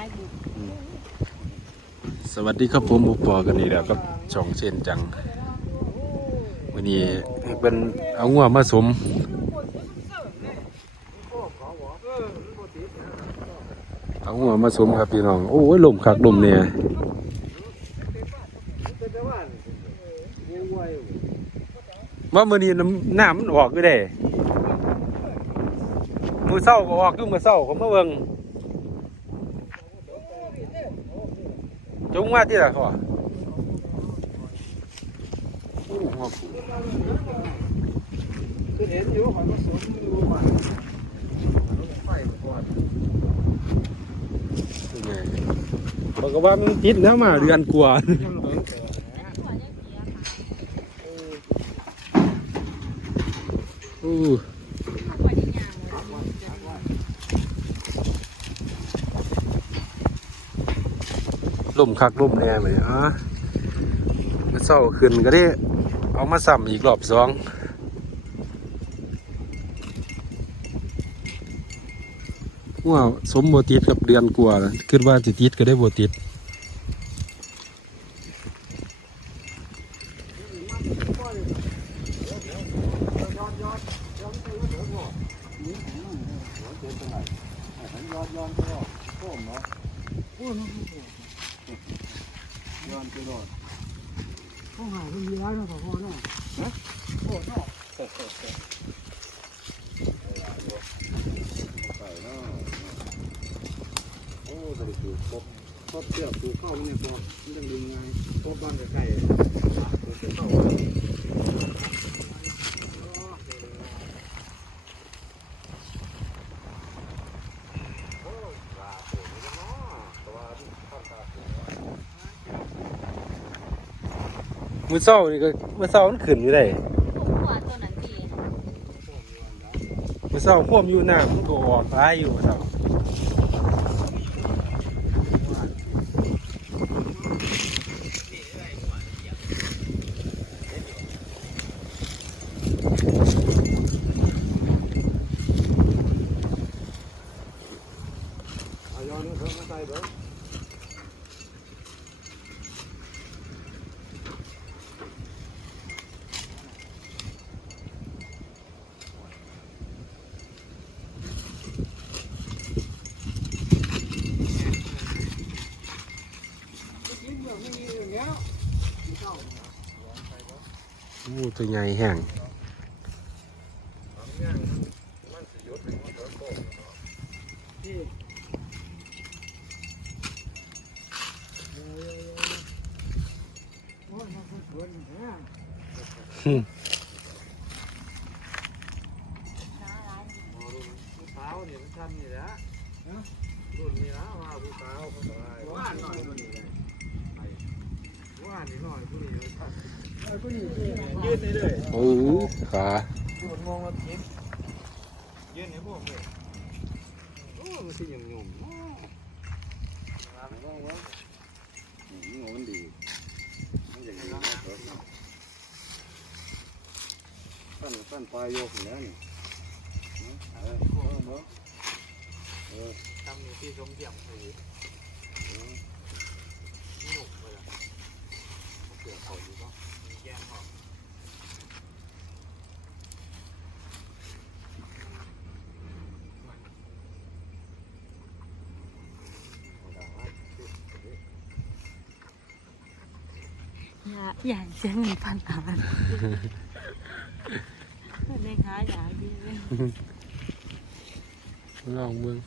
ายบุกสวัสดีครับผมบุปอกันนี่แล้วกับช่องเช่นจังวันนี้เป็นเอางัวมาสมเอางัวมาสมครับพี่น้อง โอ้ยลมคักลมเนี่ยว่ามือนี้น้ำน้ำมันออกก็ได้มือเศร้าก็ออกคือมือเศร้าก็มาเบิ่ง จงว่าที่ละพ่อคือเห็นอยู่หอยมาสวนอยู่บ้านไฟก่อนบอกว่ามันติดแล้วมาเดือนกว่ายังเหลือแต่ อู้ ล่มคักล่มแน่เลยอะมาเศร้าขึ้นก็ได้เอามาซ้ำอีกรอบสองว้าวสมบูติดกับเดือนกว่าแล้วคิดว่าจะติดก็ได้บติด ย้อนไปหรอกโค้งเนาะย้อนไปหรอกเขาคนเดียวนะขอพอเนาะฮะโอ้เนาะไปเนาะโอ้สวัสดีครบครบเชือกคือเข้ามันเนี่ยพอมันจะดึงไงครบบ้านใกล้ๆคือเข้า มือเศร้านี่ก็มือเศร้ามันขึ้นอยู่ได้ผมหัวตัวนั้นดีมือเศร้าพ่วมอยู่หน้ามันก็ออกร้ายอยู่มือเศร้าอู้ ตัวใหญ่แห้ง ผู้สาวเนี่ยมันทำนี่แหละรุ่นนี้นะว่าผู้สาวเขาตายว่าหน่อยรุ่นนี้เลยว่านี่หน่อยผู้นี้เลยครับยือขาโดนมองแล้วทิพยืนนี่พวกเลยโอ้มันสิยังหนุ่มมากว่าว่านี่งมันดีมันอย่างนี้นะตั้นต้นปลายโยกแล้วนี่เออเออเนาะเออทำอยู่ที่สมเกียมเลยหนุกเลยอะเกี่ยวเขาอยู่ก็มีแก้มเขา ใหญ่เสียเงินพันล้านในค้าอย่าดีเลยลองเบิ่ง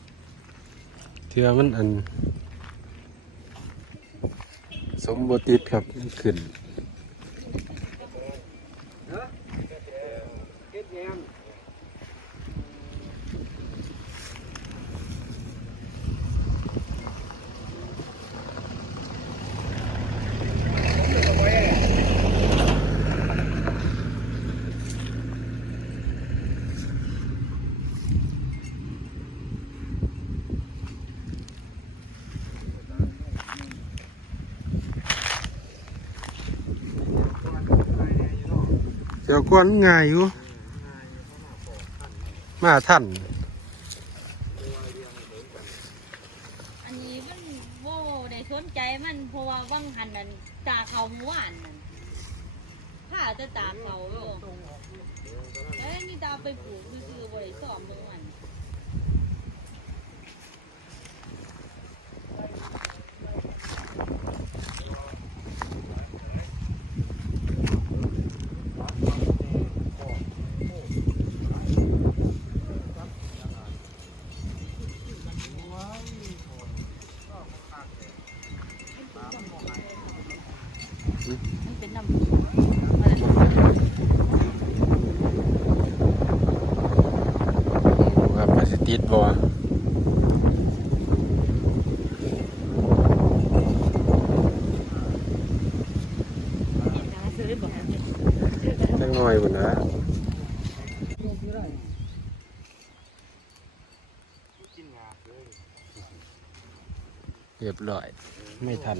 เทือมันอัน สมบูติดครับมันขึ้น Yeah. ดแยมเจ้าก้อนง่ายอยู่ มาท่านอันนี้มันโว้ได้สนใจมันเพราะว่าวังหันนั่นตาเขาหมื่อวานนั่นถ้าจะตาเขาอยู่เอ้ยนี่ตาไปปลูกคือๆบ่ได้ซ้อมเมื่อวาน มันเป็นน้ำครับมาสิติดบ่ซื้อบ่ฮะจังหน่อยพุ่นนะกินงาเรียบร้อย ไม่ทัน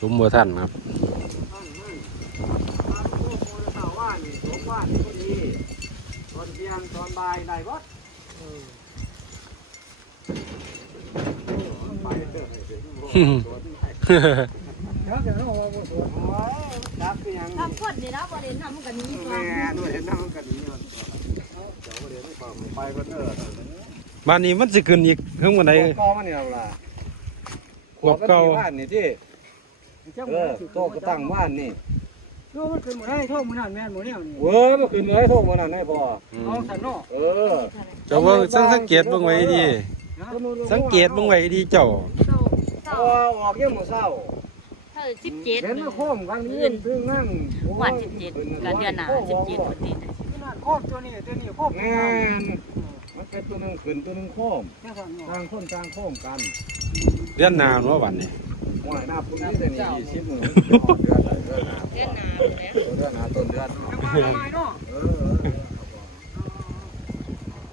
สมบัวท่านครับตั้งนั่งตามพวกโมเลกุลว่านี่สมว่านี่พอดีตอนเที่ยงตอนบ่ายได้วัดไปเถอะให้ถึงบ่สวนได้นักจะเอาว่าบ่สวนโอ้ยจับคือหยังทำคนนี่นะประเด็นทำมันก็หนี้ตัวแม่ด้วยเห็นน้ำกันนี่มันเดี๋ยวเดี๋ยวไม่ฟังไปก็เนอร์บ้านนี้มันสิขึ้นอีกเพิ่งวันใดเก่ามันเนี่ยล่ะขวบเก่าบ้านนี่ที่ เออโต๊ะก็ตั้งบ้านนี่โตมันขึ้นบ่ได้โทษมื้อนั้นแม่นบ่แนวนี่เว้ยมันขึ้นเลยโต๊ะมันนั่นให้พออืมเอาสันเนาะเออเจ้าเบิ่งสังสังเกตเบิ่งไว้ดี สังเกตเบิ่งไว้ดีเจ้าเศร้าเศร้าเอาออกยังมื้อเช้าถ้าสิบเจ็ดเห็นมาโค้มครั้งนี้ซึ่งนั่งวันสิบเจ็ดกันเดือนหน้าสิบเจ็ดวันที่ไหนโคบตัวนี้ตัวนี้โคบแม่นมันเป็นตัวหนึงขึ้นตัวหนึงโค้มแค่สันเนาะต่างคนต่างโค้มกัน เดือนหน้าเนาะวันนี้ ห่วยหน้าพุ่งนี่แต่นี่ยี่สิบมื้อเดือนไหนเดือนหน้าเดือนหน้าเลยเดือนหน้าต้นเดือนมาทำไมเนาะเออ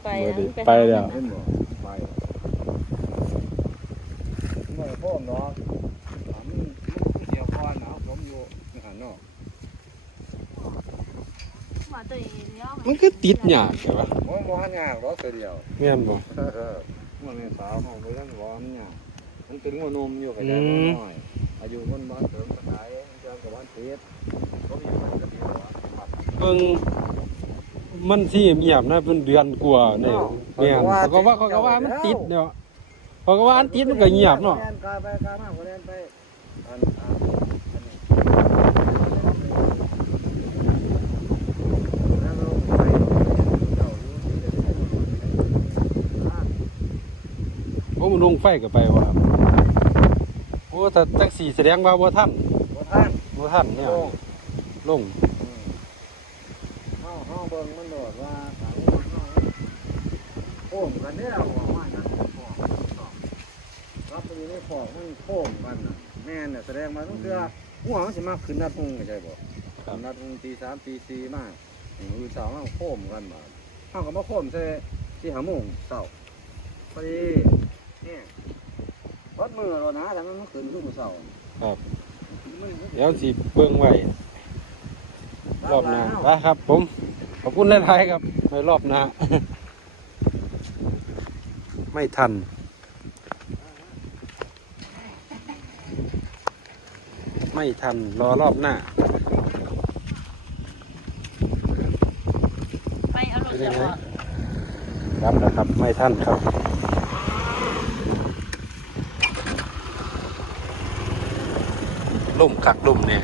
ไปบ่นะได้ไปแล้วเห็นบ่ไปเมื่อโค้มเนาะมันเกี่ยวก้อนเนาะผมอยู่ในหันเนาะว่าตัวเองเลี้ยวมันคือติดยากใช่ปะโอ้ยบ่หันยากหรอกตัวเดียวแม่นบ่เออเออมันเป็นสาวเฮาบ่ยังร้อนเนี่ย มันเป็นหัวนมอยู่กับยายน้อยอายุคนบ้านเติมกระไดเติมกับบ้านเพชรก็มีมันก็ดีกว่าเบิ่งมันสิเงียบนะเป็นเดือนกว่าเนี่ยแม่นเขาก็ว่าเขาก็ว่ามันติดเนาะเขาก็ว่าอันติดมันก็เงียบเนาะแล่นกายไปกายมาก็แล่นไปอันอันอันนี้แล้วเราไปเจ้าอยู่ที่จะได้อ่า โอ้มันลงไฟก็ไปว่าโอ้แต่จังสีแสดงว่าบ่ทันบ่ทันบ่ทันเนี่ยโอ้ลงเฮาเฮาเบิ่งมันโดดว่าสายเฮาโค้งกันเด้อว่าว่านะรับไปอยู่ในขอกมันโค้งกันน่ะแม่นน่ะแสดงมาต้องเทื่อหัวมันสิมาขึ้นนัดทุ่งใช่บ่ขึ้นนัดทุ่งตีสามตีสี่มาอย่างอื่นเช้ามาโค้งกันมาเฮาก็มาโค้งใส่ที่หาโมงเช้าพอดีเนี่ย วัดมือแล้วนะแต่มันขึ้นทุกมื้อเช้าครับมันเดี๋ยวสิเบิ่งไว้รอบหน้าไปครับ ผม ขอบคุณหลายๆครับไว้รอบหน้าไม่ทันไม่ทันรอรอบหน้า ไปเอารถเป็นเดี๋ยัยวงไงว่าครับนะครับ ไม่ทันครับ ล่มคักล่มเนี่ย